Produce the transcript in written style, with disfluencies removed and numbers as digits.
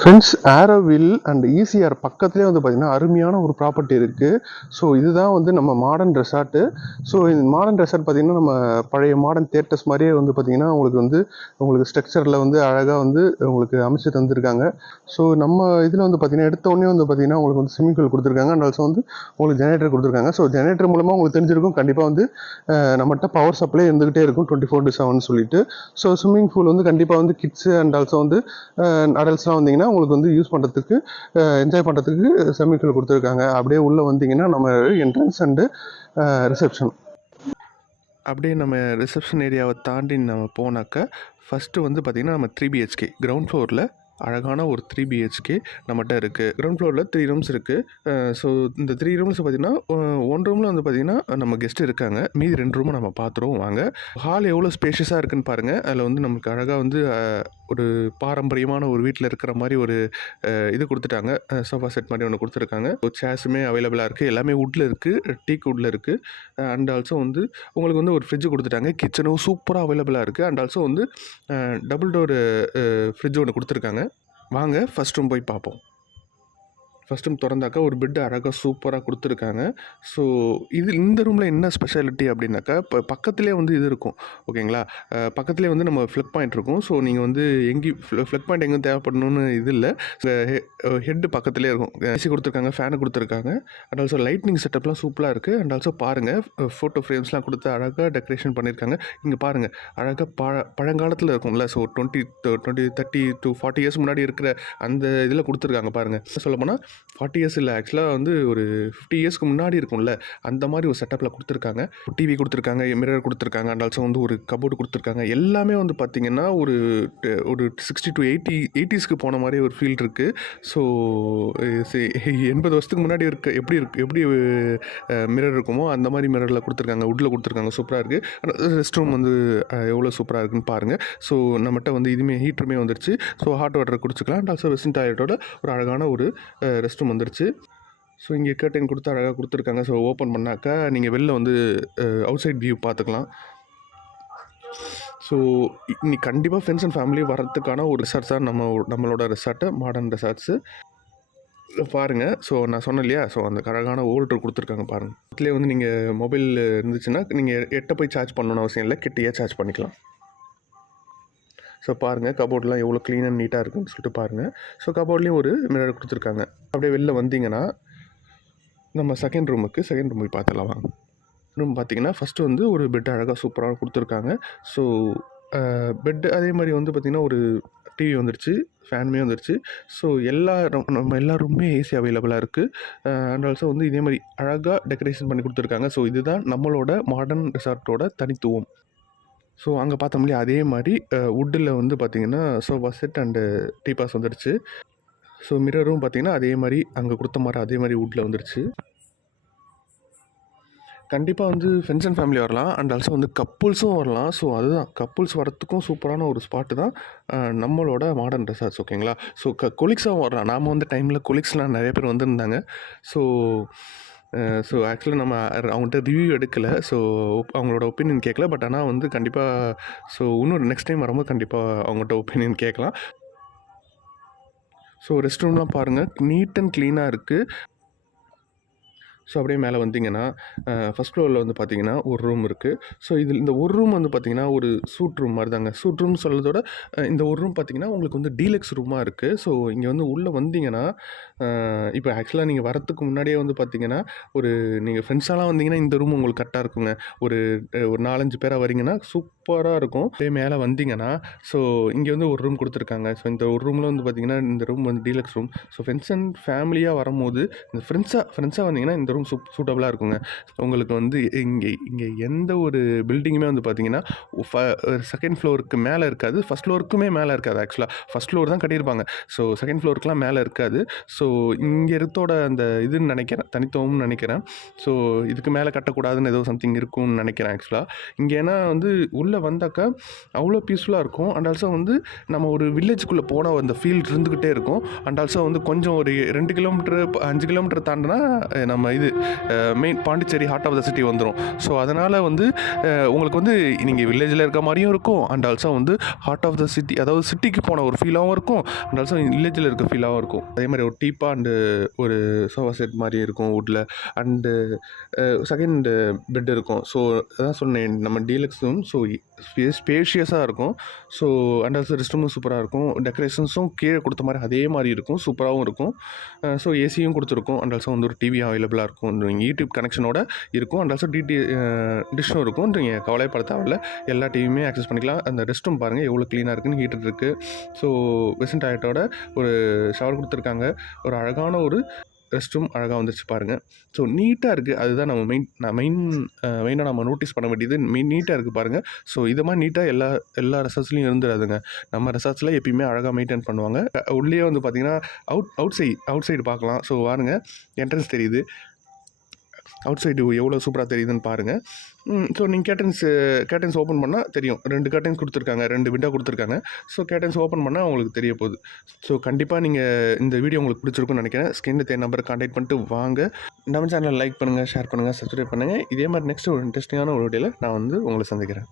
Friends Auroville and ECR பக்கத்துலேயே வந்து பார்த்திங்கன்னா அருமையான ஒரு ப்ராப்பர்ட்டி இருக்குது. ஸோ இதுதான் வந்து நம்ம மாடர்ன் ரெசார்ட்டு. ஸோ இந்த மாடர்ன் ரெசார்ட் பார்த்திங்கன்னா நம்ம பழைய மாடர்ன் தியேட்டர்ஸ் மாதிரியே வந்து பார்த்திங்கன்னா உங்களுக்கு ஸ்ட்ரக்சரில் வந்து அழகாக வந்து உங்களுக்கு அமைச்சு தந்திருக்காங்க. ஸோ நம்ம இதில் வந்து பார்த்திங்கன்னா எடுத்த உடனே வந்து பார்த்திங்கன்னா உங்களுக்கு வந்து ஸ்விம்மிங் பூல் கொடுத்துருக்காங்க. அண்ட் ஆல்சோ வந்து உங்களுக்கு ஜெனரேட்டர் கொடுத்துருக்காங்க. ஸோ ஜெனரேட்டர் மூலமாக உங்களுக்கு தெரிஞ்சிருக்கும் கண்டிப்பாக வந்து நம்மகிட்ட பவர் சப்ளை இருந்துகிட்டே இருக்கும் 24/7 சொல்லிட்டு. ஸோ ஸ்விம்மிங் பூல் வந்து கண்டிப்பாக வந்து கிட்ஸு அண்ட் ஆல்சோ வந்து அடல்ட்ஸ்லாம் வந்தீங்கன்னா உங்களுக்கு வந்து யூஸ் பண்ணுறதுக்கு என்ஜாய் பண்ணுறதுக்கு ஸ்விம்மிங் பூல் கொடுத்துருக்காங்க. அப்படியே உள்ளே வந்தீங்கன்னா நம்ம என்ட்ரன்ஸ் அண்டு ரிசப்ஷன். அப்படியே நம்ம ரிசப்ஷன் ஏரியாவை தாண்டி நம்ம போனாக்கா ஃபஸ்ட்டு வந்து பார்த்திங்கன்னா நம்ம 3 BHK கிரவுண்ட் ஃப்ளோரில் அழகான ஒரு 3 BHK நம்மகிட்ட இருக்குது. கிரவுண்ட் ஃப்ளோரில் 3 ரூம்ஸ் இருக்குது. ஸோ இந்த 3 ரூம்ஸ் பார்த்திங்கன்னா 1 ரூமில் வந்து பார்த்திங்கன்னா நம்ம கெஸ்ட் இருக்காங்க. மீதி 2 ரூமும் நம்ம பார்த்துருவோம் வாங்க. ஹால் எவ்வளோ ஸ்பேஷியஸாக இருக்குன்னு பாருங்கள். அதில் வந்து நமக்கு அழகாக வந்து ஒரு பாரம்பரியமான ஒரு வீட்டில் இருக்கிற மாதிரி ஒரு இது கொடுத்துட்டாங்க. சோஃபா செட் மாதிரி ஒன்று கொடுத்துருக்காங்க. சேர்ஸுமே அவைலபிளாக இருக்குது. எல்லாமே வுட்டில் இருக்குது, டீக் வுட்டில் இருக்குது. அண்ட் ஆல்சோ வந்து உங்களுக்கு வந்து ஒரு ஃப்ரிட்ஜ் கொடுத்துட்டாங்க. கிச்சனும் சூப்பராக அவைலபிளாக இருக்குது. அண்ட் ஆல்சோ வந்து டபுள் டோரு ஃப்ரிட்ஜ் ஒன்று கொடுத்துருக்காங்க. வாங்க ஃபஸ்ட் ரூம் போய் பார்ப்போம். ஃபஸ்ட் ரூம் திறந்தாக்கா ஒரு பெட்டு அழகாக சூப்பராக கொடுத்துருக்காங்க. ஸோ இந்த ரூமில் என்ன ஸ்பெஷாலிட்டி அப்படின்னாக்கா இப்போ பக்கத்துலேயே வந்து இது இருக்கும், ஓகேங்களா? பக்கத்துலேயே வந்து நம்ம ஃப்ளக் பாயிண்ட் இருக்கும். ஸோ நீங்கள் வந்து எங்கேயும் ஃப்ளக் பாயிண்ட் எங்கேயும் தேவைப்படணும்னு இது இல்லை. ஹெட்டு பக்கத்துலேயே இருக்கும். ஏசி கொடுத்துருக்காங்க, ஃபேனு கொடுத்துருக்காங்க. அண்ட் ஆல்சோ லைட்னிங் செட்டப்லாம் சூப்பராக இருக்குது. அண்ட் ஆல்சோ பாருங்கள் ஃபோட்டோ ஃப்ரேம்ஸ்லாம் கொடுத்து அழகாக டெக்கரேஷன் பண்ணியிருக்காங்க. இங்கே பாருங்கள் அழகாக பழங்காலத்தில் இருக்கும்ல. ஸோ 20, 30 to 40 இயர்ஸ் முன்னாடி இருக்கிற அந்த இதில் கொடுத்துருக்காங்க பாருங்கள். சொல்லப்போனால் 40 இயர்ஸ் இல்லை, ஆக்சுவலாக வந்து ஒரு 50 இயர்ஸ்க்கு முன்னாடி இருக்கும்ல, அந்த மாதிரி ஒரு செட்டப்பில் கொடுத்துருக்காங்க. டிவி கொடுத்துருக்காங்க, மிரர் கொடுத்துருக்காங்க. அண்ட் ஆல்சோ வந்து ஒரு கபோர்டு கொடுத்துருக்காங்க. எல்லாமே வந்து பார்த்திங்கன்னா ஒரு 60 to 80ஸ்க்கு போன மாதிரி ஒரு ஃபீல் இருக்குது. ஸோ 80 வருஷத்துக்கு முன்னாடி எப்படி மிரர் இருக்குமோ அந்த மாதிரி மிரரில் கொடுத்துருக்காங்க. வுட்டில் கொடுத்துருக்காங்க. சூப்பராக இருக்குது. ரெஸ்ட் ரூம் வந்து எவ்வளோ சூப்பராக இருக்குன்னு பாருங்கள். ஸோ நம்மகிட்ட வந்து இதுவுமே ஹீட்டருமே வந்துருச்சு. ஸோ ஹாட் வாட்டர் குடிச்சிக்கலாம். அண்ட் ஆல்சோ வெஸ்டர்ன் டாய்லெட்டோட ஒரு அழகான ஒரு ரெஸ்ட் ரூம் வந்துருச்சு. ஸோ இங்கே கர்டைன் கொடுத்து அழகாக கொடுத்துருக்காங்க. ஸோ ஓப்பன் பண்ணாக்கா நீங்கள் வெளில வந்து அவுட் சைட் வியூ பார்த்துக்கலாம். ஸோ இன்னைக்கு கண்டிப்பாக ஃப்ரெண்ட்ஸ் அண்ட் ஃபேமிலி வரத்துக்கான ஒரு ரிசார்ட்ஸ் தான் நம்மளோட ரிசார்ட்டு மாடர்ன் ரிசார்ட்ஸு பாருங்கள். ஸோ நான் சொன்னேன் இல்லையா, ஸோ அந்த அழகான ஹோல்டர் கொடுத்துருக்காங்க பாருங்கள். இதுலேயே வந்து நீங்கள் மொபைல் இருந்துச்சுன்னா நீங்கள் எட்ட போய் சார்ஜ் பண்ணணும்னு அவசியம் இல்லை, கிட்டேயே சார்ஜ் பண்ணிக்கலாம். ஸோ பாருங்கள் கபோர்ட்லாம் எவ்வளோ க்ளீன் அண்ட் நீட்டாக இருக்குன்னு சொல்லிட்டு பாருங்கள். ஸோ கபோர்ட்லேயும் ஒரு மிரர் கொடுத்துருக்காங்க. அப்படியே வெளில வந்தீங்கன்னா நம்ம செகண்ட் ரூம் போய் பார்த்துடலாம் வாங்க. ரூம் பார்த்திங்கன்னா ஃபஸ்ட்டு வந்து ஒரு பெட் அழகாக சூப்பராக கொடுத்துருக்காங்க. ஸோ பெட்டு அதே மாதிரி வந்து பார்த்திங்கன்னா ஒரு டிவி வந்துருச்சு, ஃபேனுமே வந்துருச்சு. ஸோ நம்ம எல்லா ரூமுமே ஏசி அவைலபிளாக இருக்குது. அண்ட் ஆல்சோ வந்து இதே மாதிரி அழகாக டெக்கரேஷன் பண்ணி கொடுத்துருக்காங்க. ஸோ இதுதான் நம்மளோட மாடர்ன் ரிசார்ட்டோட தனித்துவம். ஸோ அங்கே பார்த்தோம் இல்லையா, அதே மாதிரி வுட்டில் வந்து பார்த்திங்கன்னா சோஃபா செட் அண்டு டீபாஸ் வந்துடுச்சு. ஸோ மிரரும் பார்த்திங்கன்னா அதே மாதிரி அங்கே கொடுத்த மாதிரி அதே மாதிரி வுட்டில் வந்துடுச்சு. கண்டிப்பாக வந்து ஃப்ரெண்ட்ஸ் அண்ட் ஃபேமிலி வரலாம். அண்ட் ஆல்சோ வந்து கப்புள்ஸும் வரலாம். ஸோ அதுதான் கப்புள்ஸ் வரத்துக்கும் சூப்பரான ஒரு ஸ்பாட்டு தான் நம்மளோட மாடர்ன் ரெசார்ட்ஸ், ஓகேங்களா? ஸோ கொலிக்ஸாகவும் வரலாம். நாம் வந்து டைமில் கொலிக்ஸ்லாம் நிறைய பேர் வந்திருந்தாங்க. ஸோ ஆக்சுவலாக நம்ம அவங்கள்ட்ட ரிவ்யூ எடுக்கலை. ஸோ அவங்களோட ஒப்பீனியன் கேட்கல. பட் ஆனால் வந்து கண்டிப்பாக ஸோ இன்னொரு நெக்ஸ்ட் டைம் வரும்போது கண்டிப்பாக அவங்கள்ட்ட ஒப்பீனியன் கேட்கலாம். ஸோ ரெஸ்ட் ரூம்லாம் பாருங்கள் நீட் அண்ட் க்ளீனாக இருக்குது. ஸோ அப்படியே மேலே வந்தீங்கன்னா ஃபஸ்ட் ஃப்ளோரில் வந்து பார்த்திங்கன்னா ஒரு ரூம் இருக்குது. ஸோ இந்த ஒரு ரூம் வந்து பார்த்திங்கன்னா ஒரு சூட் ரூம் மாதிரி தாங்க. சூட் ரூம் சொல்கிறதோட இந்த ஒரு ரூம் பார்த்திங்கன்னா உங்களுக்கு வந்து டீலக்ஸ் ரூமாக இருக்குது. ஸோ இங்கே வந்து உள்ளே வந்தீங்கன்னா இப்போ ஆக்சுவலாக நீங்கள் வரத்துக்கு முன்னாடியே வந்து பார்த்திங்கன்னா நீங்கள் ஃப்ரெண்ட்ஸாலாம் வந்தீங்கன்னா இந்த ரூம் உங்களுக்கு கரெக்டாக இருக்குங்க. ஒரு 4-5 பேராக வரீங்கன்னா சூப்பராக இருக்கும். அப்படியே மேலே வந்தீங்கன்னா ஸோ இங்கே வந்து ஒரு ரூம் கொடுத்துருக்காங்க. ஸோ இந்த ஒரு ரூமில் வந்து பார்த்திங்கன்னா இந்த ரூம் வந்து deluxe room. So friends and ஃபேமிலியாக வரும்போது இந்த ஃப்ரெண்ட்ஸாக வந்தீங்கன்னா இந்த ரூம் சூட்டபுளாக இருக்குங்க. உங்களுக்கு வந்து இங்கே எந்த ஒரு பில்டிங்குமே வந்து பார்த்தீங்கன்னா செகண்ட் ஃப்ளோருக்கு மேலே இருக்காது, ஃபஸ்ட் ஃப்ளோருக்குமே மேலே இருக்காது. ஆக்சுவலாக ஃபஸ்ட் ஃப்ளோர் தான் கட்டியிருப்பாங்க. ஸோ செகண்ட் ஃப்ளோருக்குலாம் மேலே இருக்காது. ஸோ இங்கே இருக்கத்தோட அந்த இதுன்னு நினைக்கிறேன், தனித்துவம்னு நினைக்கிறேன். ஸோ இதுக்கு மேலே கட்டக்கூடாதுன்னு ஏதோ சம்திங் இருக்கும்னு நினைக்கிறேன். ஆக்சுவலாக இங்கே ஏன்னா வந்து உள்ளே வந்தாக்கா அவ்வளோ பீஸ்ஃபுல்லாக இருக்கும். அண்ட் ஆல்சோ வந்து நம்ம ஒரு வில்லேஜுக்குள்ளே போனால் அந்த ஃபீல் இருந்துக்கிட்டே இருக்கும். அண்ட் ஆல்சோ வந்து கொஞ்சம் ஒரு 2 கிலோமீட்டர் 5 கிலோமீட்டர் தாண்டினா நம்ம இது main Pondicherry heart of the city வந்துடும். ஸோ அதனால் வந்து உங்களுக்கு வந்து நீங்கள் வில்லேஜில் இருக்க மாதிரியும் இருக்கும், அண்ட் ஆல்சோ வந்து ஹார்ட் ஆஃப் த சிட்டி, அதாவது சிட்டிக்கு போன ஒரு ஃபீலாகவும் இருக்கும், அண்ட் ஆல்சோ வில்லேஜில் இருக்க ஃபீலாகவும் இருக்கும். அதே மாதிரி ஒரு டீப்பா அண்டு ஒரு சோஃபா செட் மாதிரி இருக்கும் வுட்டில், அண்டு செகண்ட் பெட் இருக்கும். ஸோ அதான் சொன்னேன், நம்ம டீலக்ஸும் ஸோ ஸ்பேஷியஸாக இருக்கும். ஸோ அண்ட் ஆல்சோ ரெஸ்ட் ரூமும் சூப்பராக இருக்கும். டெக்கரேஷன்ஸும் கீழே கொடுத்த மாதிரி அதே மாதிரி இருக்கும், சூப்பராகவும் இருக்கும். ஸோ ஏசியும் கொடுத்துருக்கும், அண்ட் ஆல்சோ வந்து ஒரு டிவி அவைலபிளாக இருக்கும், நீங்கள் யூடியூப் கனெக்ஷனோட இருக்கும், அண்ட் ஆல்சோ டிஷ்ஷும் இருக்கும். நீங்கள் கவலைப்பட தேவையில்ல, எல்லா டிவியுமே ஆக்சஸ் பண்ணிக்கலாம். அந்த ரெஸ்ட் ரூம் பாருங்கள் எவ்வளோ க்ளீனாக இருக்குன்னு, ஹீட்டர் இருக்குது. ஸோ வெஸ்டர்ன் டாய்லெட்டோட ஒரு ஷவர் கொடுத்துருக்காங்க. ஒரு அழகான ஒரு ரெஸ்ட் ரூம் அழகாக வந்துருச்சு பாருங்கள். ஸோ நீட்டாக இருக்குது, அதுதான் நம்ம மெயினாக நம்ம நோட்டீஸ் பண்ண வேண்டியது. நீட்டாக இருக்குது பாருங்கள். ஸோ இது மாதிரி நீட்டாக எல்லா ரெசார்ட்ஸ்லையும் இருந்துடாதுங்க. நம்ம ரெசார்ட்ஸில் எப்பயுமே அழகாக மெயின்டைன் பண்ணுவாங்க. உள்ளே வந்து பார்த்திங்கன்னா அவுட் சைடு பார்க்கலாம். ஸோ பாருங்கள், என்ட்ரன்ஸ் தெரியுது, அவுட் சைடு எவ்வளோ சூப்பராக தெரியுதுன்னு பாருங்கள். ஸோ நீங்கள் கேட்டன்ஸ் ஓப்பன் பண்ணால் தெரியும். 2 கர்டன்ஸ் கொடுத்துருக்காங்க, 2 விண்டோ கொடுத்துருக்காங்க. ஸோ கேட்டன்ஸ் ஓப்பன் பண்ணால் உங்களுக்கு தெரிய போகுது. ஸோ கண்டிப்பாக நீங்கள் இந்த வீடியோ உங்களுக்கு பிடிச்சிருக்குன்னு நினைக்கிறேன். ஸ்கிரீனில் தேவை நம்பரை கான்டாக்ட் பண்ணிட்டு வாங்க. நம்ம சேனலை லைக் பண்ணுங்கள், ஷேர் பண்ணுங்கள், சப்ஸ்கிரைப் பண்ணுங்கள். இதே மாதிரி நெக்ஸ்ட் ஒரு இன்ட்ரெஸ்டிங்கான ஒரு வீடியோவில் நான் வந்து உங்களை சந்திக்கிறேன்.